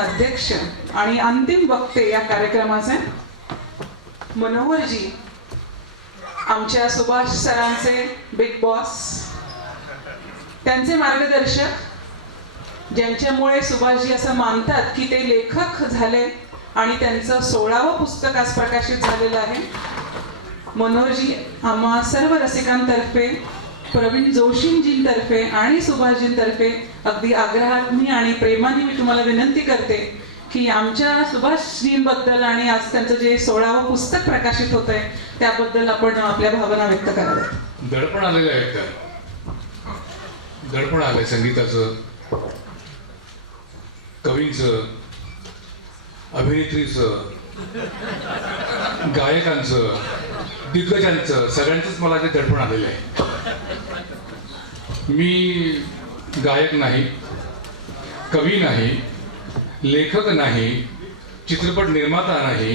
अध्यक्ष आणि अंतिम वक्ते या कार्यक्रमाचे मनोहरजी, आमच्या सुभाष सरांचे बिग बॉस, त्यांचे मार्गदर्शक, ज्यांच्यामुळे सुभाषजी असं मानतात की ते लेखक झाले आणि त्यांचं 16वं पुस्तक आज प्रकाशित झालेलं आहे. मनोहरजी आम्हा सर्व रसिकांतर्फे, प्रवीण जोशींजींतर्फे आणि सुभाषजींतर्फे अगदी आग्रहाने आणि प्रेमाने मी तुम्हाला विनंती करते की आमच्या सुभाषजींबद्दल आणि आज त्यांचं जे 16वं पुस्तक प्रकाशित होत आहे त्याबद्दल आपण आपल्या भावना व्यक्त कराव्यात. दडपण आलेलं आहे का? दडपण आलंय संगीताचं, कवींचं, अभिनेत्रीचं, गायकांचं, दिग्गजांचं, सगळ्यांचंच मला ते दडपण आलेलं आहे. मी गायक नाही, कवी नाही, लेखक नाही, चित्रपट निर्माता नाही,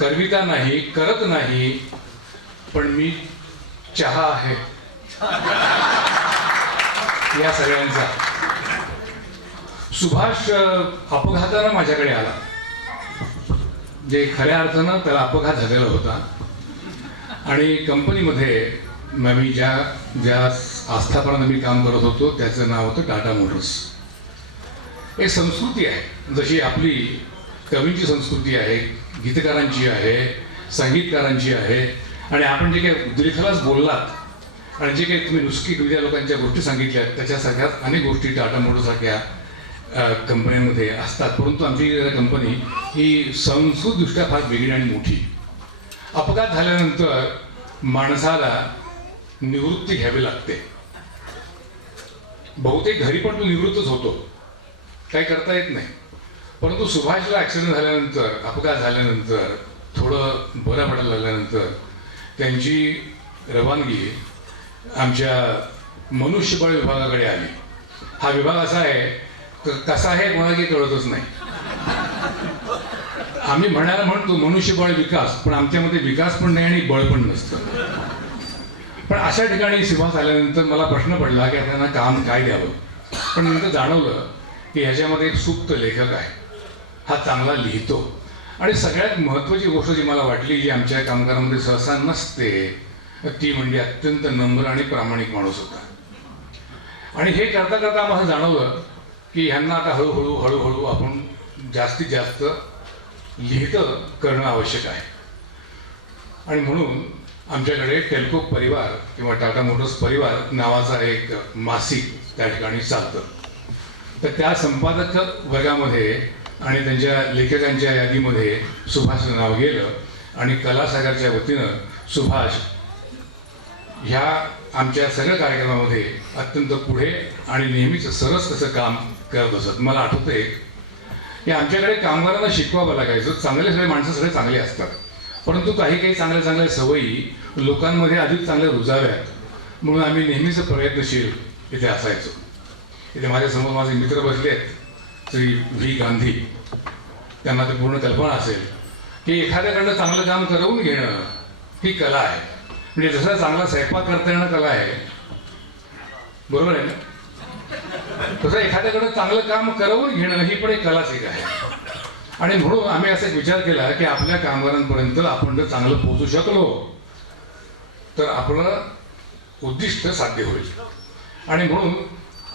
कविता नाही, करत नाही, पण मी चहा आहे या सगळ्यांचा. सुभाष अपघातानं माझ्याकडे आला, जे खऱ्या अर्थानं त्याला अपघात झालेला होता. आणि कंपनीमध्ये मी ज्या आस्थापनानं मी काम करत होतो त्याचं नाव होतं टाटा मोटर्स. एक संस्कृती आहे, जशी आपली कवींची संस्कृती आहे, गीतकारांची आहे, संगीतकारांची आहे. आणि आपण जे काही दिलखलास बोललात आणि जे काही तुम्ही नुसकी दुसऱ्या लोकांच्या गोष्टी सांगितल्यात त्याच्यासारख्याच अनेक गोष्टी टाटा मोटर्ससारख्या कंपन्यांमध्ये असतात. परंतु आमची कंपनी ही संस्कृतदृष्ट्या फार वेगळी आणि मोठी. अपघात झाल्यानंतर माणसाला निवृत्ती घ्यावी लागते. बहुतेक घरी पण तो निवृत्तच होतो, काही करता येत नाही. परंतु सुभाषला ॲक्सिडेंट झाल्यानंतर, अपघात झाल्यानंतर, थोडं बरं पडायला लागल्यानंतर त्यांची रवानगी आमच्या मनुष्यबळ विभागाकडे आली. हा विभाग असा आहे, कसा आहे कोणाला काही कळतच नाही. आम्ही म्हणायला म्हणतो मनुष्यबळ विकास, पण आमच्यामध्ये विकास पण नाही आणि बळ पण नसतं. पण अशा ठिकाणी सुभाष आल्यानंतर मला प्रश्न पडला की त्यांना काम काय द्यावं. पण नंतर जाणवलं की ह्याच्यामध्ये एक सुप्त लेखक आहे, हा चांगला लिहितो. आणि सगळ्यात महत्त्वाची गोष्ट जी मला वाटली, जी आमच्या कामगारांमध्ये सहसा नसते, ती म्हणजे अत्यंत नम्र आणि प्रामाणिक माणूस होता. आणि हे करता करता आम्हाला जाणवलं की ह्यांना आता हळूहळू आपण जास्तीत जास्त लिहितं करणं आवश्यक आहे. आणि म्हणून आमच्याकडे टेल्को परिवार किंवा टाटा मोटर्स परिवार नावाचा एक मासिक त्या ठिकाणी चालतं. तर त्या संपादक वर्गामध्ये आणि त्यांच्या लेखकांच्या यादीमध्ये सुभाषचं नाव गेलं. आणि कलासागरच्या वतीनं सुभाष ह्या आमच्या सगळ्या कार्यक्रमामध्ये अत्यंत पुढे आणि नेहमीच सरस असं काम करत असत. मला आठवतंय की आमच्याकडे कामगारांना शिकवावं लागायचं. चांगले सगळे माणसं सगळे चांगले असतात, परंतु काही चांगल्या सवयी लोकांमध्ये अधिक चांगल्या रुजाव्यात म्हणून आम्ही नेहमीच प्रयत्नशील इथे असायचो. इथे माझ्यासमोर माझे मित्र बसले आहेत, श्री व्ही गांधी. त्यांना ते पूर्ण कल्पना असेल की एखाद्याकडनं चांगलं काम करवून घेणं ही कला आहे. म्हणजे जसं चांगला स्वयंपाक करता येणं कला आहे, बरोबर आहे ना, तसं एखाद्याकडं चांगलं काम करवून घेणं ही पण एक कलाच एक आहे. आणि म्हणून आम्ही असा एक विचार केला की आपल्या कामगारांपर्यंत आपण जर चांगलं पोहोचू शकलो तर आपलं उद्दिष्ट साध्य होईल. आणि म्हणून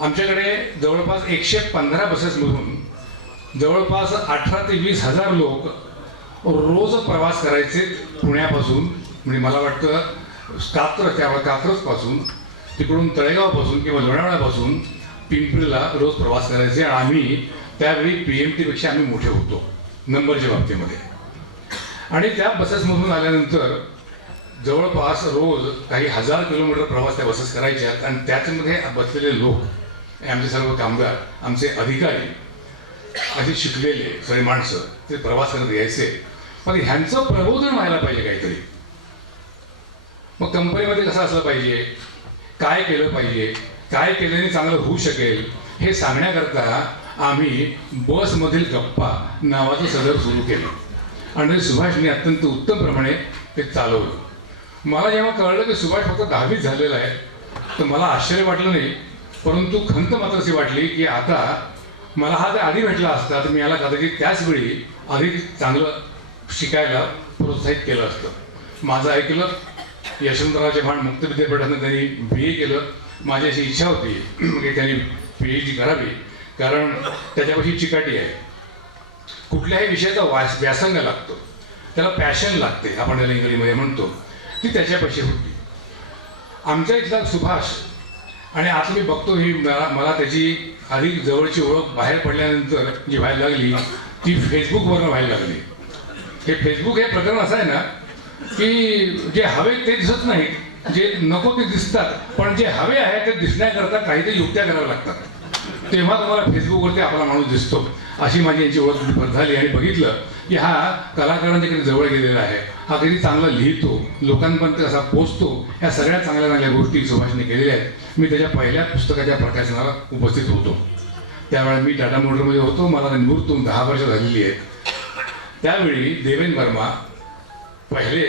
आमच्याकडे जवळपास 115 बसेसमधून जवळपास 18 ते 20 हजार लोक रोज प्रवास करायचे पुण्यापासून. म्हणजे मला वाटतं कात्रजपासून, तिकडून तळेगावपासून किंवा लोणावळ्यापासून पिंपरीला रोज प्रवास करायचे. आणि आम्ही त्यावेळी PMTपेक्षा आम्ही मोठे होतो नंबरच्या बाबतीमध्ये. आणि त्या बसेसमधून आल्यानंतर जवळपास रोज काही 1000 किलोमीटर प्रवास त्या बसेस करायच्यात. आणि त्याच्यामध्ये बसलेले लोक, आमचे सर्व कामगार, आमचे अधिकारी, असे शिकलेले सगळे माणसं ते प्रवास करत यायचे. पण ह्यांचं प्रबोधन व्हायला पाहिजे काहीतरी. मग कंपनीमध्ये कसं असलं पाहिजे, काय केलं पाहिजे, काय केल्याने चांगलं होऊ शकेल हे सांगण्याकरता आम्ही बसमधील गप्पा नावाचं सदर सुरू केलं. आणि सुभाषने अत्यंत उत्तमप्रमाणे ते चालवलं. मला जेव्हा कळलं की सुभाष फक्त 10वीच झालेला आहे तर मला आश्चर्य वाटलं नाही, परंतु खंत मात्र अशी वाटली की आता मला हा जर आधी भेटला असता तर मी याला कदाचित त्याच वेळी अधिक चांगलं शिकायला प्रोत्साहित केलं असतं. माझं ऐकलं. यशवंतराव चव्हाण मुक्त विद्यापीठातून त्यांनी BA केलं. माझी अशी इच्छा होती की त्यांनी PhD करावी, कारण त्याच्यापाशी चिकाटी आहे. कुठल्याही विषयाचा व्यासंग लागतो, त्याला पॅशन लागते, आपण त्याला इंग्रजीमध्ये म्हणतो, ती त्याच्यापाशी होती. आमच्या इथला सुभाष, आणि आता मी बघतो ही मला त्याची अधिक जवळची ओळख बाहेर पडल्यानंतर जी व्हायला लागली ती फेसबुकवरनं व्हायला लागली. हे फेसबुक हे प्रकरण असं आहे ना की जे हवे ते दिसत नाही, जे नको ते दिसतात, पण जे हवे आहे ते दिसण्याकरता काहीतरी युक्त्या कराव्या लागतात. तेव्हा तुम्हाला फेसबुकवरती आपला माणूस दिसतो. अशी माझी यांची ओळख झाली आणि बघितलं की हा कलाकारांच्या कधी जवळ गेलेला आहे, हा कधी चांगला लिहितो, लोकांपर्यंत कसा पोचतो, ह्या सगळ्या चांगल्या चांगल्या गोष्टी सुभाषने केलेल्या आहेत. मी त्याच्या पहिल्या पुस्तकाच्या प्रकाशनाला उपस्थित होतो. त्यावेळेला मी टाटा मोटरमध्ये होतो. मला निवृत्तून 10 वर्ष झालेली आहेत. त्यावेळी देवेन वर्मा पहिले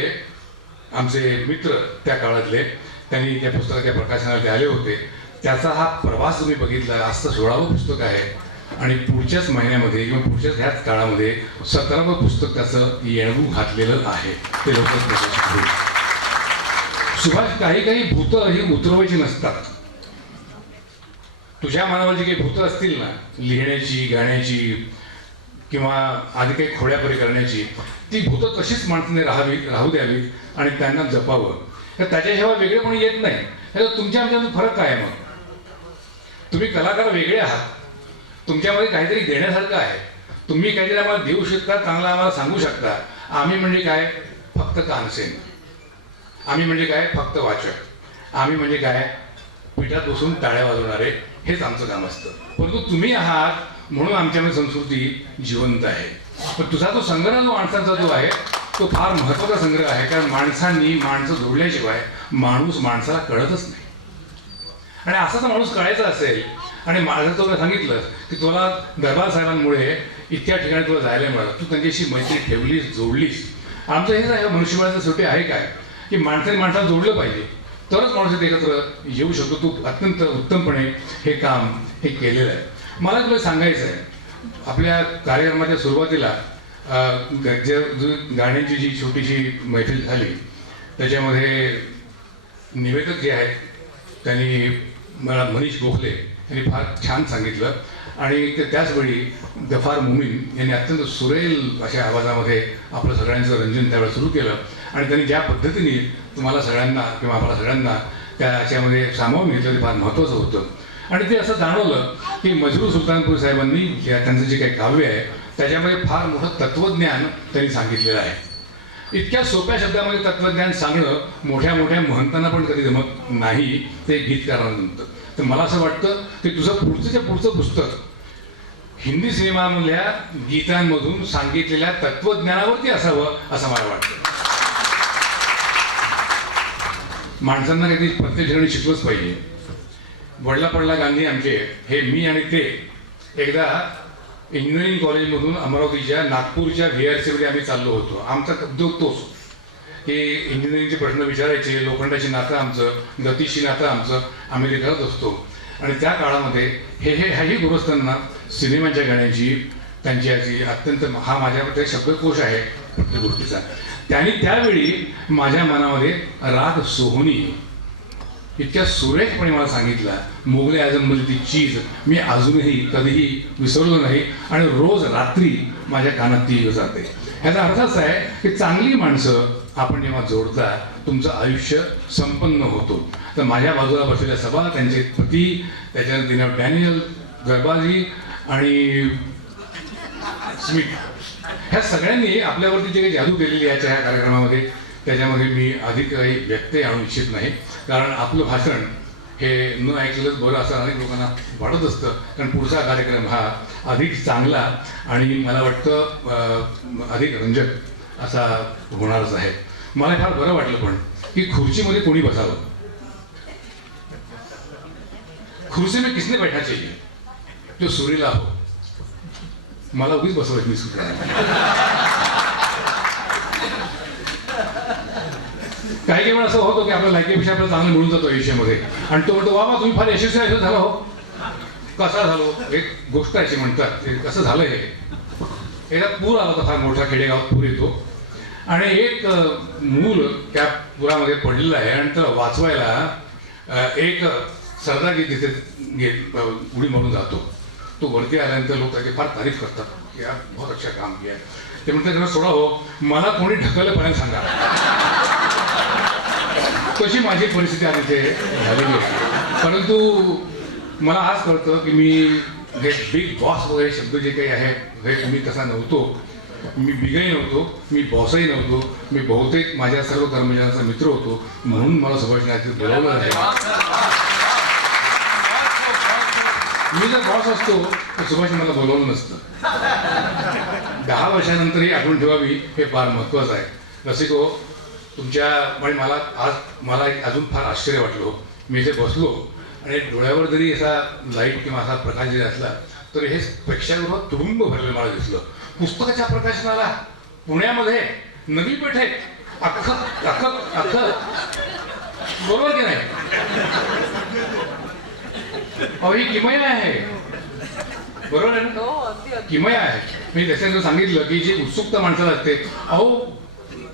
आमचे मित्र त्या काळातले, त्यांनी त्या पुस्तकाच्या प्रकाशनाला ते आले होते. त्याचा हा प्रवास तुम्ही बघितला. आज तर 16वं पुस्तक आहे आणि पुढच्याच महिन्यामध्ये किंवा पुढच्याच ह्याच काळामध्ये 17वं पुस्तक त्याचं येणवू घातलेलं आहे. ते लवकरच प्रकाशित होईल. सुभाष, काही भूतं ही उतरवायची नसतात. तुझ्या मनावर जी काही भूतं असतील ना, लिहिण्याची, गाण्याची किंवा आधी काही खोड्यापरी करण्याची, ती भूतं तशीच माणसाने राहू द्यावी आणि त्यांना जपावं. तर त्याच्याशिवाय वेगळेपणी येत नाही. तर तुमच्या आमच्यामध्ये फरक काय आहे? मग तुम्ही कलाकार वेगळे आहात, तुमच्यामध्ये काहीतरी देण्यासारखं आहे, तुम्ही काहीतरी आम्हाला देऊ शकता, चांगला आम्हाला सांगू शकता. आम्ही म्हणजे काय? फक्त कानसेन. आम्ही म्हणजे काय? फक्त वाचक. आम्ही म्हणजे काय? पिठात बसून टाळ्या वाजवणारे. हेच आमचं काम असतं. परंतु तुम्ही आहात म्हणून आमच्यामध्ये संस्कृती जिवंत आहे. पण तुझा तो संग्रह जो माणसांचा जो आहे तो फार महत्त्वाचा संग्रह आहे. कारण माणसं जोडल्याशिवाय माणूस माणसाला कळतच नाही. आणि असाच माणूस कळायचा असेल, आणि माझं तुला सांगितलं की तुला दरबार साहेबांमुळे इतक्या ठिकाणी तुला जायला मिळालं, तू त्यांच्याशी मैत्री ठेवलीस, जोडलीस. आमचं हेच आहे मनुष्यबळाचं शेवटी आहे काय की माणसाने माणसाला जोडलं पाहिजे, तरच माणूस एकत्र येऊ शकतो. तू अत्यंत उत्तमपणे हे काम हे केलेलं आहे. मला तुला सांगायचं आहे, आपल्या कार्यक्रमाच्या सुरुवातीला गाण्याची जी छोटीशी मैफिल झाली त्याच्यामध्ये निवेदक जे आहेत त्यांनी मला मनीष गोखले यांनी फार छान सांगितलं. आणि त्याचवेळी गफार मुमीन यांनी अत्यंत सुरेल अशा आवाजामध्ये आपलं सगळ्यांचं रंजन त्यावेळेस सुरू केलं. आणि त्यांनी ज्या पद्धतीने तुम्हाला सगळ्यांना किंवा आम्हाला सगळ्यांना त्या याच्यामध्ये सामावून घेतलं ते फार महत्त्वाचं होतं. आणि ते असं जाणवलं की मजरू सुलतानपूर साहेबांनी त्यांचं जे काही काव्य आहे त्याच्यामध्ये फार मोठं तत्त्वज्ञान त्यांनी सांगितलेलं आहे. इतक्या सोप्या शब्दामध्ये तत्त्वज्ञान सांगणं मोठ्या महंतांना पण कधी जमत नाही, ते गीतकारांना जमतं. तर मला असं वाटतं की तुझं पुढचं पुस्तक हिंदी सिनेमामधल्या गीतांमधून सांगितलेल्या तत्त्वज्ञानावरती असावं असं मला वाटतं. माणसांना काहीतरी प्रत्येक ठिकाणी शिकलंच पाहिजे. वडला पडला गांधी आमचे हे मी आणि ते एकदा इंजिनिअरिंग कॉलेजमधून अमरावतीच्या नागपूरच्या VRC मध्ये आम्ही चाललो होतो. आमचा उद्योग तोच की इंजिनिअरिंगचे प्रश्न विचारायचे, लोखंडाची नातं आमचं, गतीशी नातं आमचं, आम्ही ते करत असतो. आणि त्या काळामध्ये हाही गुरुस्थांना सिनेमाच्या गाण्याची त्यांची अशी अत्यंत हा माझ्याकडे शब्दकोश आहे प्रत्येक गोष्टीचा. त्यांनी त्यावेळी माझ्या मनामध्ये राग सोहोनी इतक्या सुरेखपणे मला सांगितला. मोगले आझममधली ती चीज मी अजूनही कधीही विसरलो नाही आणि रोज रात्री माझ्या कानात ती जाते. ह्याचा अर्थ असा आहे की चांगली माणसं आपण जेव्हा जोडता तुमचं आयुष्य संपन्न होतो. तर माझ्या बाजूला बसलेल्या सभा, त्यांचे पती, त्याच्यानंतर दिना डॅनियल, गरबाजी आणि स्मिथ, ह्या सगळ्यांनी आपल्यावरती जे काही जादू केलेली आहे ह्या कार्यक्रमामध्ये, त्याच्यामध्ये मी अधिक काही व्यत्यय आणू इच्छित नाही. कारण आपलं भाषण हे न ऐकलंच बरं असं अनेक लोकांना वाटत असतं. कारण पुढचा कार्यक्रम हा अधिक चांगला आणि मला वाटतं अधिक रंजक असा होणारच आहे. मला फार बरं वाटलं पण की खुर्चीमध्ये कोणी बसावं. खुर्ची में किसने बैठा चाहिए? जो सुरीला हो. मला उगीच बसवायचं मी सुरीला. काही वेळा असं होतं की आपल्या लायकीपेक्षा आपल्याला चांगलं मिळून जातो आयुष्यामध्ये आणि तो म्हणतो वा तुम्ही फार यशस्वी झाला हो. कसा झालो एक गोष्ट अशी म्हणतात ते कसं झालं हे एकदा पूर आला होता फार मोठा खेडेगावात पूर येतो आणि एक मूल त्या पुरामध्ये पडलेलं आहे आणि त्याला वाचवायला एक सरदारजी तिथे उडी मारून जातो. तो वरती आल्यानंतर लोक त्याची फार तारीफ करतात की यार बहुत अच्छा काम किया. ते म्हणतात त्यांना सोडा हो, मला कोणी ढकललं पर्यंत सांगा. तशी माझी परिस्थिती आज इथे झालेली आहे. परंतु मला आज कळतं की मी हे बिग बॉस वगैरे शब्द जे काही आहे हे मी तसा नव्हतो. मी बिगही नव्हतो, मी बॉसही नव्हतो. मी बहुतेक माझ्या सर्व कर्मचाऱ्यांचा मित्र होतो म्हणून मला सुभाष बोलावलं आहे. मी जर बॉस असतो तर सुभाष मला बोलवलं नसतं. 10 वर्षानंतरही आठवण ठेवावी हे फार महत्त्वाचं आहे. रसिको, तुमच्या मला अजून फार आश्चर्य वाटलं. मी इथे बसलो आणि डोळ्यावर जरी असा लाईट किंवा असा प्रकाश जरी असला तर हे प्रेक्षागृहात तुडुंब भरलेलं मला दिसलं. पुस्तकाच्या प्रकाशनाला पुण्यामध्ये नवी पेठेत अख्खं बरोबर की नाही? अहो ही किमया आहे, बरोबर आहे ना? किमया आहे. मी त्याच्यानंतर सांगितलं की जी उत्सुकता माणसाला असते, अहो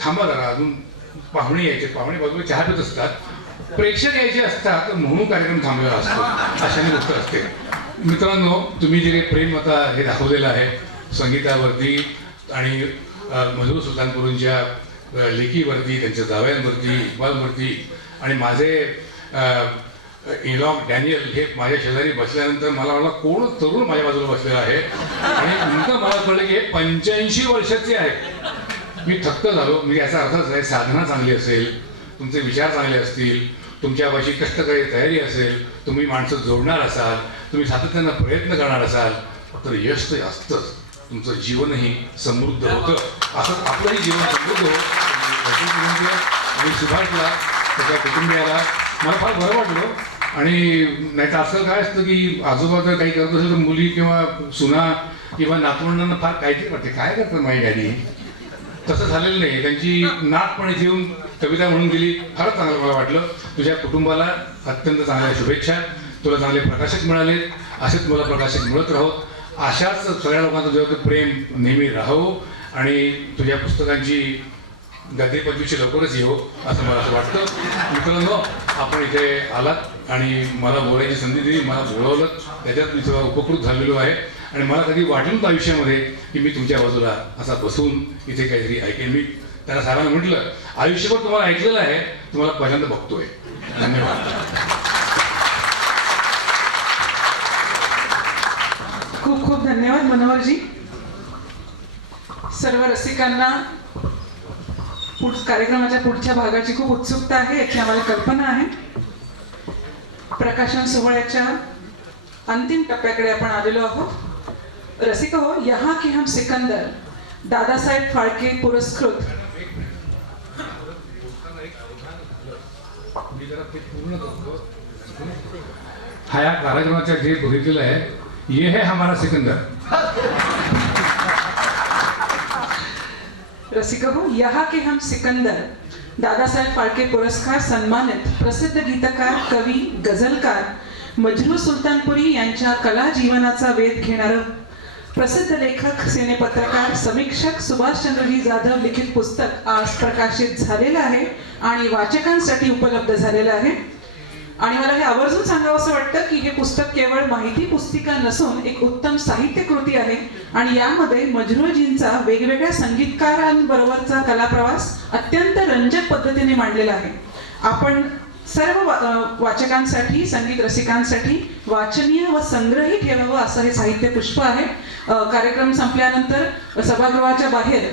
थांबा जरा अजून पाहुणे यायचे, पाहुणे बाजूला चहा पित असतात, प्रेक्षक यायचे असतात म्हणून कार्यक्रम थांबलेला असतो. अशाने गोष्ट असते. मित्रांनो, तुम्ही जे काही प्रेम आता हे दाखवलेलं आहे संगीतावरती आणि मधुर सुलतानपूरच्या लेकीवरती, त्यांच्या जावयांवरती, इक्बालवरती आणि माझे इलॉग डॅनियल हे माझ्या शेजारी बसल्यानंतर मला कोण तरुण माझ्या बाजूला बसलेला आहे आणि नंतर मला कळलं की हे 85 वर्षाचे आहेत. मी थक्क झालो. मी याचा अर्थच आहे, साधना चांगली असेल, तुमचे विचार चांगले असतील, तुमच्यापाशी कष्टकरी तयारी असेल, तुम्ही माणसं जोडणार असाल, तुम्ही सातत्यानं प्रयत्न करणार असाल तर यश तर असतंच. तुमचं जीवनही समृद्ध होतं. असं आपलंही जीवन समृद्ध होतं. आणि सुभाषला, त्याच्या कुटुंबियाला मला फार बरं वाटलं. आणि नाही तर असं काय असतं की आजोबा जर काही करत असेल तर मुली किंवा सुना किंवा नातवंडांना फार काहीतरी वाटते, काय करतात माझी डॅडी. तसं झालेलं नाही. त्यांची नात पण इथे येऊन कविता म्हणून गेली. फारच चांगलं मला वाटलं. तुझ्या कुटुंबाला अत्यंत चांगल्या शुभेच्छा. तुला चांगले प्रकाशक मिळाले, असेच मला प्रकाशक मिळत राहोत. अशाच सगळ्या लोकांचं तुझ्यावर प्रेम नेहमी राहावं आणि तुझ्या पुस्तकांची गद्दे पदवीची लवकरच येऊ असं मला असं वाटतं. मित्रांनो, आपण इथे आलात आणि मला बोलायची संधी दिली, मला बोलवलं, त्याच्यात मी थोडा उपकृत झालेलो आहे. आणि मला कधी वाटलं आयुष्यामध्ये की मी तुमच्या बाजूला असा बसून इथे काहीतरी ऐकेन. मी त्यांना साहेबांना म्हटलं, आयुष्यभर तुम्हाला ऐकलेलं आहे, तुम्हाला पहिल्यांदा बघतोय. धन्यवाद. खूप खूप धन्यवाद मनोहरजी. सर्व रसिकांना कार्यक्रमाच्या पुढच्या भागाची खूप उत्सुकता आहे याची आम्हाला कल्पना आहे. प्रकाशन सोहळ्याच्या अंतिम टप्प्याकडे आपण आलेलो आहोत. रसिक हो, यहाँ के हम सिकंदर दादासाहेब फाळके पुरस्कृत हा या कार्यक्रमाच्या जे बघितलेलं आहे, ये है हमारा सिकंदर. रसिक हो, यहाँ के हम सिकंदर दादासाहेब फाळके पुरस्कार सन्मानित प्रसिद्ध गीतकार, कवी, गझलकार मजरू सुलतानपुरी यांच्या कला जीवनाचा वेध घेणारं प्रसिद्ध लेखक, सिनेपत्रकार, समीक्षक सुभाषचंद्रजी जाधव लिखित पुस्तक आज प्रकाशित झालेलं आहे आणि वाचकांसाठी उपलब्ध झालेलं आहे. आणि मला हे आवर्जून सांगावंसं वाटतं की हे पुस्तक केवळ माहिती पुस्तिका नसून एक उत्तम साहित्य कृती आहे आणि यामध्ये मजरूजींचा वेगवेगळ्या संगीतकारांबरोबरचा कलाप्रवास अत्यंत रंजक पद्धतीने मांडलेला आहे. आपण सर्व वाचकांसाठी, संगीत रसिकांसाठी वाचनीय व संग्रही ठेवावं असं हे साहित्य पुष्प आहे. कार्यक्रम संपल्यानंतर सभागृहाच्या बाहेर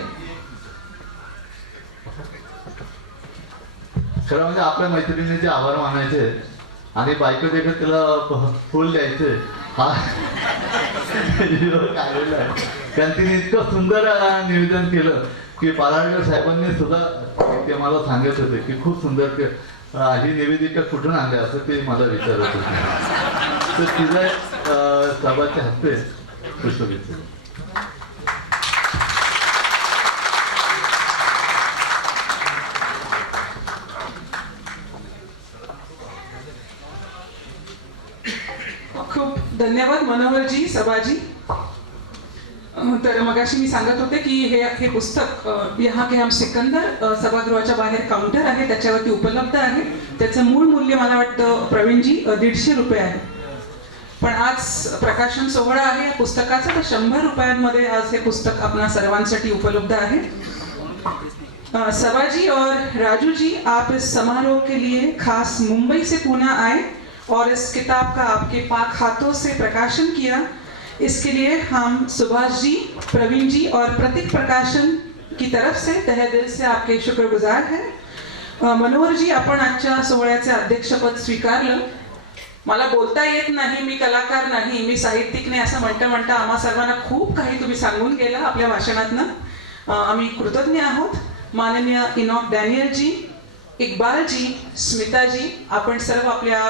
खरं म्हणजे आपल्या मैत्रिणीचे आभार मानायचे आणि बायको देखील तिला फुल द्यायचे. हा काढलेला आहे कारण तिने इतकं सुंदर निवेदन केलं की पाराळकर साहेबांनी सुद्धा ते मला सांगत होते की खूप सुंदर ही निवेदिका कुठून आणली असं ते मला विचारत होते. तर तिला सभाच्या हस्ते पुष्पगुच्छ. खूप धन्यवाद मनोहरजी, सभाजी. तर मगाशी मी सांगत होते की हे पुस्तक यहाँ के हम सिकंदर सभागृहाच्या बाहेर काउंटर आहे त्याच्यावरती उपलब्ध आहे. त्याचं मूळ मूल्य मला वाटतं प्रवीणजी 150 रुपये आहे. पण आज प्रकाशन सोहळा आहे या पुस्तकाचा, तर 100 रुपयांमध्ये आज हे पुस्तक आपणा सर्वांसाठी उपलब्ध आहे. सभाजी और राजू जी, आप इस समारोह के लिए खास मुंबई से पुणे आए और इस किताब का आपके पाक हाथों से प्रकाशन किया. इसके लिए हम सुभाष जी, प्रवीण जी और प्रतीक प्रकाशन की तरफ से तहे दिल से आपके शुक्रगुजार हैं. मनोहर जी, आपण आजच्या सोहळ्याचे अध्यक्षपद स्वीकारलं. मला बोलता येत नाही, मी कलाकार नाही, मी साहित्यिक नाही असं म्हणता म्हणता आम्हा सर्वांना खूप काही तुम्ही सांगून गेला आपल्या भाषणातनं. आम्ही कृतज्ञ आहोत. माननीय इनॉक डॅनियल जी, इक्बाल जी, स्मिता जी, आपण सर्व आपल्या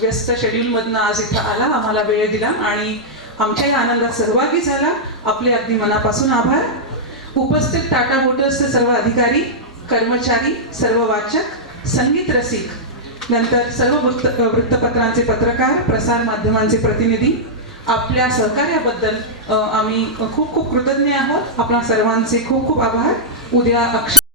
व्यस्त शेड्यूलमधनं आज इथं आला, आम्हाला वेळ दिला आणि आमच्या या आनंदात सहभागी झाला. आपले अगदी मनापासून आभार. उपस्थित टाटा मोटर्सचे सर्व अधिकारी, कर्मचारी, सर्व वाचक, संगीत रसिक, नंतर सर्व वृत्तपत्रांचे पत्रकार, प्रसार माध्यमांचे प्रतिनिधी, आपल्या सहकार्याबद्दल आम्ही खूप खूप कृतज्ञ आहोत. आपल्या सर्वांचे खूप खूप आभार. उद्या